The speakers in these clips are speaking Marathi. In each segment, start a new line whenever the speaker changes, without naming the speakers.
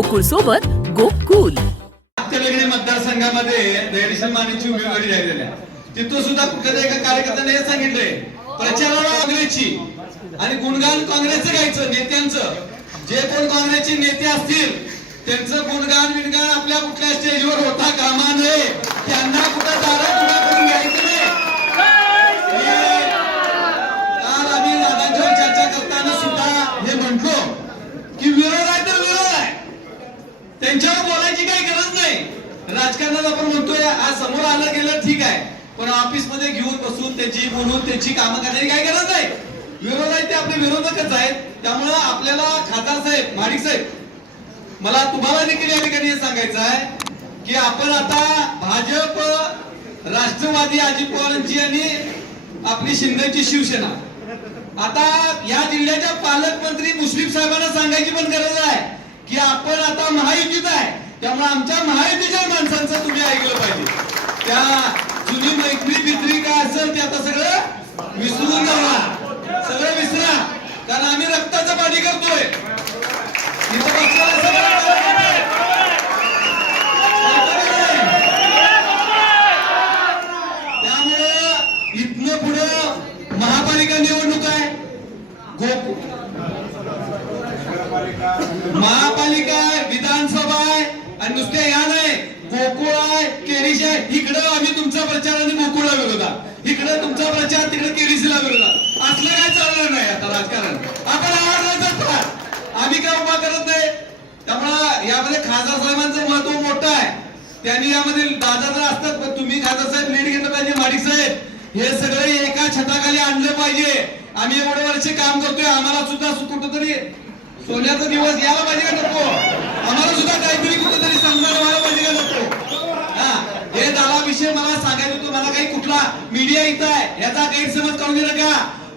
गोकुळ सोबत गोकुल.
वेगळे मतदारसंघामध्ये दयानिशी मानेची उमेदवारी जाहीर आहे. तिथं सुद्धा कुठल्या एका कार्यकर्त्याने हे सांगितलंय. प्रचाराला काँग्रेसची आणि गुणगान काँग्रेसचं घ्यायचं नेत्यांचं. जे कोण काँग्रेसचे नेते असतील त्यांचं गुणगान विणगान आपल्या कुठल्या स्टेजवर होता कामा नये त्यांना कुठं दारा तुला करून घ्यायचं नाही हे काल आम्ही दादांच्यावर चर्चा करताना सुद्धा हे म्हटलो की विरोध आहे तर विरोध आहे त्यांच्यावर बोलायची काही गरज नाही. राजकारणात आपण म्हणतोय आज समोर आलं गेलं ठीक आहे. पण ऑफिसमध्ये घेऊन बसून त्याची बोलून त्याची कामं करण्याची काही गरज नाही. विरोध आहे ते आपले विरोधकच आहेत. त्यामुळं आपल्याला खासदार साहेब माडिक साहेब मला तुम्हाला देखील या ठिकाणी सांगायचं आहे की आपण आता भाजप राष्ट्रवादी अजित पवारांची आणि आपली शिंदेची शिवसेना. आता या जिल्ह्याच्या पालकमंत्री मुस्लिम साहेबांना सांगायची पण गरज आहे की आपण आता महायुती त्यामुळे आमच्या महायुतीच्या माणसांचं तुम्ही ऐकलं पाहिजे. त्या जुनी मैत्री मित्री काय असेल ते आता सगळं विसरून जावा. सगळं विसरा. कारण आम्ही रक्ताचं पाणी करतोय. त्यामुळे त्यामुळं इथनं पुढं महापालिका निवडणूक आहे. गोकुळ महापालिका आणि नुसते या नाही. गोकुळ आहे केरीश आहे. इकडं आम्ही तुमचा प्रचार आणि गोकुळला विरोधात इकडं तुमचा प्रचार तिकडे केरीसीला विरोधात असलं काय चालणार नाही आता राजकारण. आपण आवाज आम्ही काय उभा करत नाही. त्यामुळं यामध्ये खासदार साहेबांचं महत्त्व मोठं आहे. त्यांनी यामध्ये दादा तर असतात पण तुम्ही खासदार साहेब लीड घेतलं पाहिजे माडिक साहेब. हे सगळे एका छताखाली आणलं पाहिजे. आम्ही एवढे वर्ष काम करतोय आम्हाला सुद्धा कुठंतरी सोन्याचा दिवस यायला पाहिजे का नको? आम्हाला सुद्धा काहीतरी कुठेतरी सन्मान व्हायला पाहिजे का नको? हा हे दावा विषय मला सांगायचं होतो. मला काही कुठला मीडिया इथं आहे याचा गैरसमज करून घेऊ का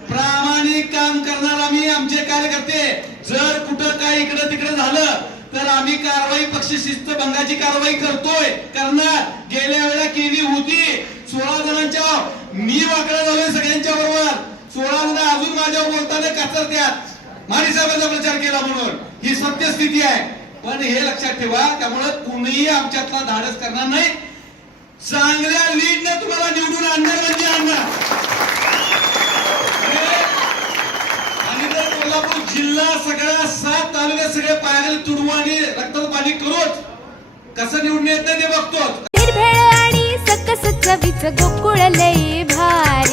प्रामाणिक काम करणार आम्ही आमचे कार्यकर्ते. जर कुठं काय इकडं तिकडं झालं तर आम्ही कारवाई पक्ष शिस्त भंगाची कारवाई करतोय. करणार. गेल्या वेळेला केली होती. सोळा जणांच्या मी वाकडा झालोय सगळ्यांच्या बरोबर. सोळा जण अजून माझ्यावर बोलताना कचरत्यात. माने साहेबांचा प्रचार केला म्हणून. ही सत्यस्थिती आहे. पण हे लक्षात ठेवा त्यामुळे कुणीही आमच्यातला धाडस करणार नाही. चांगल्या लीडने तुम्हाला निवडून आणणार म्हणजे आणणार. आणि जर कोल्हापूर जिल्हा सगळा सात तालुक्यात सगळे पायरल तुडवू आणि रक्ताचं पाणी करूच कसं निवडून येत ते बघतोच.
आणि सकस चवीच गोकुळ लय भारी.